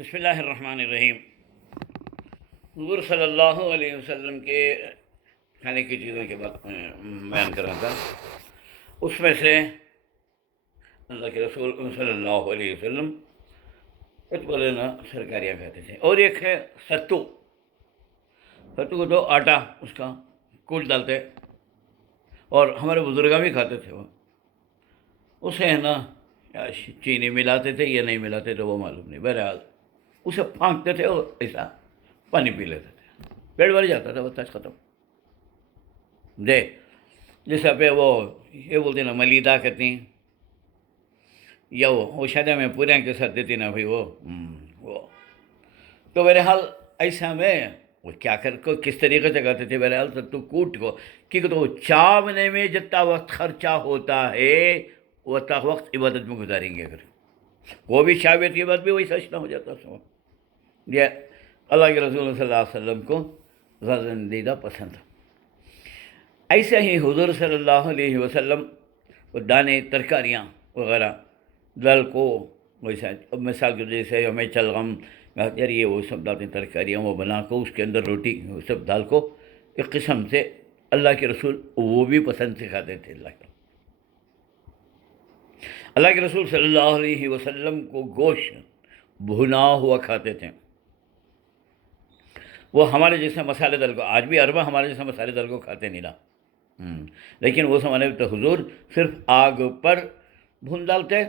بسم اللہ الرحمن الرحیم۔ حضور صلی اللہ علیہ وسلم کے کھانے کی چیزوں کے بات بیان کر رہا تھا۔ اس میں سے اللہ کے رسول صلی اللہ علیہ وسلم کچھ بولے نا سرکاریاں کھاتے تھے، اور ایک ہے ستو کو تو آٹا اس کا کوٹ ڈالتے، اور ہمارے بزرگاں بھی کھاتے تھے وہ، اسے ہے نا چینی ملاتے تھے یا نہیں ملاتے تھے وہ معلوم نہیں، بہرحال اسے پھانکتے تھے اور ایسا پانی پی لیتے تھے، پیٹ بھر جاتا تھا، بس ختم۔ جیسے پہ وہ یہ بولتے نا ملیدہ کہتے ہیں، یا وہ شادی میں پوریاں کے ساتھ دیتی نا بھائی وہ تو بہرحال ایسا میں وہ کیا کو کس طریقے سے کہتے تھے، بہرحال ستو کوٹ کو، کیونکہ تو چاونے میں جتنا وقت خرچہ ہوتا ہے وہ وقت عبادت میں گزاریں گے، اگر وہ بھی شابیت کی بات بھی وہی سچ نہ ہو جاتا سو۔ یہ اللہ کے رسول صلی اللہ علیہ وسلم کو زیادہ پسند تھا۔ ایسے ہی حضور صلی اللہ علیہ وسلم وہ دانے ترکاریاں وغیرہ دال کو ویسا، اب مثال کے جیسے ہمیں چلغم یار یہ وہ سب ڈالتے ہیں ترکاریاں، وہ بنا کو اس کے اندر روٹی وہ سب ڈال کو ایک قسم سے اللہ کے رسول وہ بھی پسند سے کھاتے تھے۔ اللہ کے رسول صلی اللہ علیہ وسلم کو گوشت بھنا ہوا کھاتے تھے، وہ ہمارے جیسے مسالے دال کو، آج بھی عربہ ہمارے جیسے مسالے دال کو کھاتے نہیں نا، لیکن وہ زمانے میں تو حضور صرف آگ پر بھون ڈالتے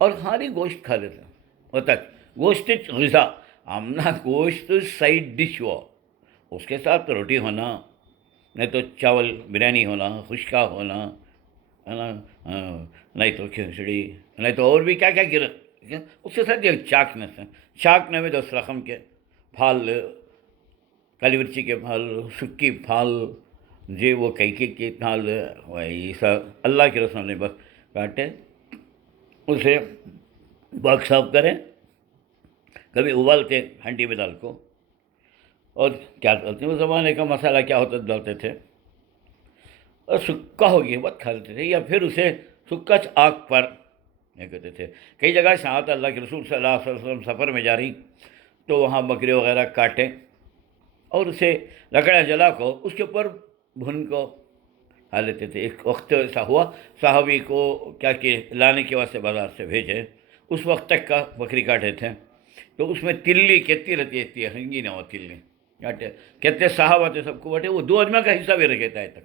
اور خالی گوشت کھا لیتے، وہ تک گوشت غذا ہمنا گوشت سائڈ ڈش ہوا، اس کے ساتھ روٹی ہونا، نہیں تو چاول بریانی ہونا، خشکا ہونا ہے نا، نہیں تو کھچڑی، نہیں تو اور بھی کیا کیا گر اس کے ساتھ یہ چاکنے میں دس رقم کے پھال، کالی مرچی کے پھال، سکی پھال، جی وہ کئی کے پھال، وہی سب اللہ کے رسول نے بس کاٹے، اسے باکس صاف کریں، کبھی ابالتے ہنڈی میں ڈال کو، اور کیا ڈالتے ہیں اس زمانے کا مسالہ کیا ہوتا ڈالتے تھے، اور سکا ہو گیا بہت کھا لیتے تھے، یا پھر اسے سکا آگ پر یہ کہتے تھے۔ کئی جگہ سے آتا اللہ کے رسول صلی اللہ علیہ وسلم سفر میں جا رہی تو وہاں بکرے وغیرہ کاٹیں اور اسے لکڑا جلا کو اس کے اوپر بھن کو کھا لیتے تھے۔ ایک وقت ایسا ہوا صحابی کو کیا کہ لانے کے واسطے بازار سے بھیجے، اس وقت تک کا بکری کاٹے تھے تو اس میں تلی کتنی رہتی ہے، ہنگی نہ ہو تلی کاٹے، کہتے صاحب آتے سب کو بٹے، وہ 2 آدمی کا حصہ بھی رکھتا ہے تک،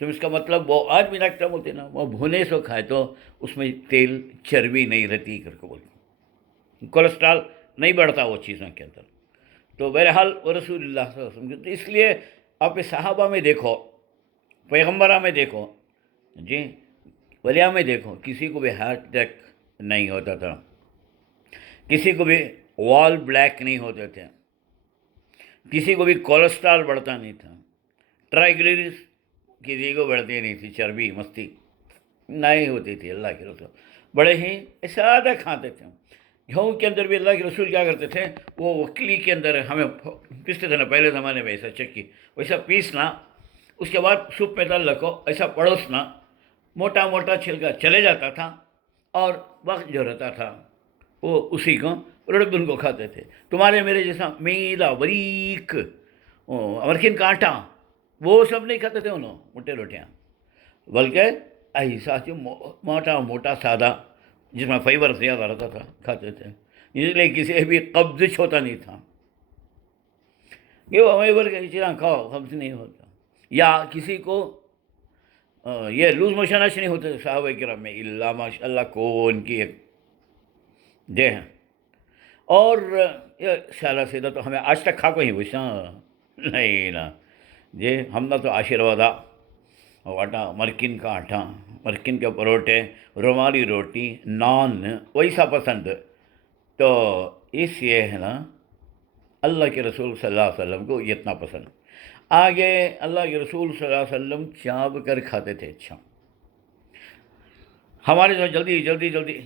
تو اس کا مطلب وہ آدمی رکھتا بولتے نا، وہ بھنے سو کھائے تو اس میں تیل چربی نہیں رہتی کر کے بولتے، کولیسٹرول نہیں بڑھتا وہ چیزوں کے اندر۔ تو بہرحال وہ رسول اللہ صلی اللہ علیہ وسلم، تو اس لیے آپ صحابہ میں دیکھو، پیغمبرہ میں دیکھو، جی ولیہ میں دیکھو، کسی کو بھی ہارٹ اٹیک نہیں ہوتا تھا، کسی کو بھی وال بلیک نہیں ہوتے تھے، کسی کو بھی کولیسٹرول بڑھتا نہیں تھا، ٹرائیگلیسیریڈ کسی کو بڑھتی نہیں تھی، چربی مستی نہیں ہوتی تھی۔ اللہ کے رسول بڑے ہی سادہ کھاتے تھے۔ گیہوں کے اندر بھی اللہ کے رسول کیا کرتے تھے، وہ وکلی کے اندر ہمیں پیستے تھے نا پہلے زمانے میں، ایسا چکی ویسا پیسنا، اس کے بعد سوپ میں ڈال رکھو، ایسا پڑوسنا، موٹا موٹا چھلکا چلے جاتا تھا، اور وقت جو رہتا تھا وہ اسی کو رڑبن کو کھاتے تھے۔ تمہارے میرے جیسا میدا باریک امرکن کا آٹا وہ سب نہیں کھاتے تھے انہوں موٹے روٹیاں، بلکہ ایسا موٹا موٹا سادہ جس میں فائبر زیادہ رہتا تھا کھاتے تھے، اس لیے کسی بھی قبض ہوتا نہیں تھا، کہ وہ فائبر کا چیزاں کھاؤ قبض نہیں ہوتا، یا کسی کو یہ لوز موشن نہیں ہوتے صحابہ کرام میں، اللہ ماشاء اللہ کو ان کی ایک دے ہیں، اور یہ سیدھا سیدھا تو ہمیں آج تک کھا کو ہی ویسا نہیں نا، جی ہم نے تو آشیروادہ آٹا، مرکن کا آٹا، مرکن کے پروٹے، رومالی روٹی، نان ویسا پسند، تو اس یہ ہے نا اللہ کے رسول صلی اللہ علیہ وسلم کو اتنا پسند۔ آگے اللہ کے رسول صلی اللہ علیہ وسلم چاپ کر کھاتے تھے، اچھا ہمارے جو جلدی جلدی جلدی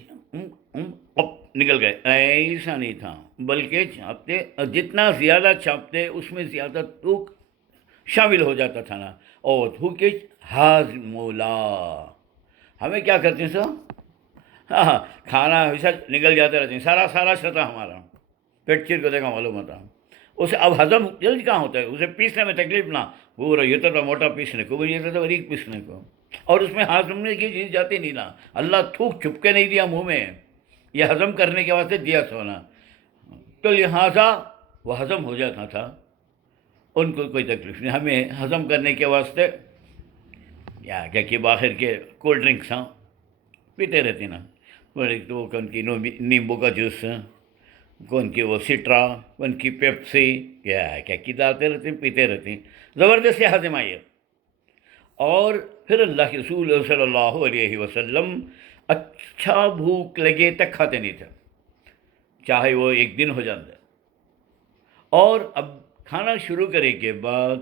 نکل گئے، ایسا نہیں تھا، بلکہ چاپتے جتنا زیادہ چاپتے اس میں زیادہ تھوک شامل ہو جاتا تھا نا، اور تھوک ہاضمولا ہمیں کیا کرتے ہیں سو، ہاں کھانا ہمیشہ نکل جاتے رہتے ہیں، سارا سارا شتا ہمارا، پیٹ چیر کو دیکھا معلوم ہوتا. اسے اب ہضم جلد کہاں ہوتا ہے, اسے پیسنے میں تکلیف نہ, پورا یہ تو موٹا پیسنے کو, یہ تو باریک پیسنے کو, اور اس میں ہضم کی چیز جاتی نہیں نا. اللہ تھوک چھپ کے نہیں دیا منہ میں, یہ ہضم کرنے کے واسطے دیا سونا, تو لہٰذا وہ ہضم ہو جاتا تھا, ان کو کوئی تکلیف نہیں. ہمیں ہضم کرنے کے واسطے کیا کہ باہر کے کولڈ ڈرنکس ہاں پیتے رہتے نا, تو کون کی نیمبو کا جوس, کون کی وہ سٹرا, کون کی پیپسی, کیا ڈالتے رہتے ہیں, پیتے رہتے ہیں, زبردستی ہضم آئی ہے. اور پھر اللہ کے رسول صلی اللہ علیہ وسلم اچھا بھوک لگے تک کھاتے نہیں تھے, چاہے وہ ایک دن ہو جاتا. اور اب کھانا شروع کرنے کے بعد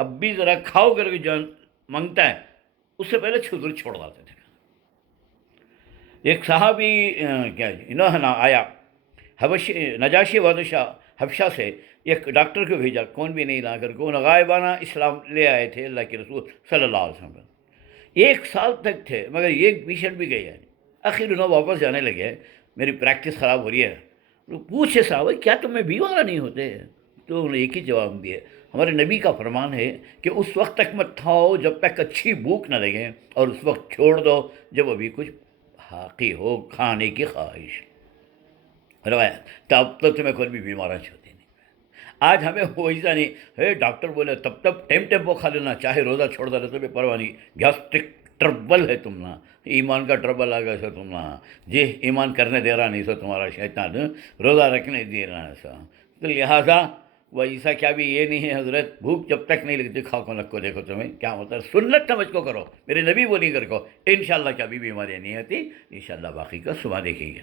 اب بھی ذرا کھاؤ کر کے جو منگتا ہے اس سے پہلے چھوڑ دیتے تھے. ایک صحابی انہوں آیا نجاشی بادشاہ حبشہ سے, ایک ڈاکٹر کو بھیجا, کون بھی نہیں لا کر کو, غائبانہ اسلام لے آئے تھے اللہ کے رسول صلی اللہ علیہ وسلم. 1 سال تک تھے مگر ایک پیشنٹ بھی گئی ہے. آخر انہوں واپس جانے لگے, میری پریکٹس خراب ہو رہی ہے. پوچھے صاحب کیا تمہیں بیمار نہیں ہوتے؟ تو انہوں نے ایک ہی جواب دیے, ہمارے نبی کا فرمان ہے کہ اس وقت تک مت کھاؤ جب تک اچھی بھوک نہ لگے, اور اس وقت چھوڑ دو جب ابھی کچھ باقی ہو کھانے کی خواہش. روایت تو اب تو تمہیں کوئی بھی بیماریاں ہوتی نہیں. آج ہمیں ویسا نہیں ہے, ڈاکٹر بولے تب تک ٹیمپو کھا لینا, چاہے روزہ چھوڑ دے تو بھی پرواہ نہیں. گیسٹرک ٹربل ہے تم نا, ایمان کا ٹربل آ گیا سو تم نا, جی ایمان کرنے دے رہا نہیں سو تمہارا شیطان, روزہ رکھنے دے رہا ہے سو. تو لہٰذا وہ ایسا کیا بھی یہ نہیں ہے حضرت, بھوک جب تک نہیں لگتی کھاؤ کو لگ کو دیکھو تمہیں کیا ہوتا ہے, سنت سمجھ کو کرو, میرے نبی بولی کر کو, انشاءاللہ کیا بھی بیماریاں نہیں آتی. انشاءاللہ باقی کا صبح دیکھیں گے.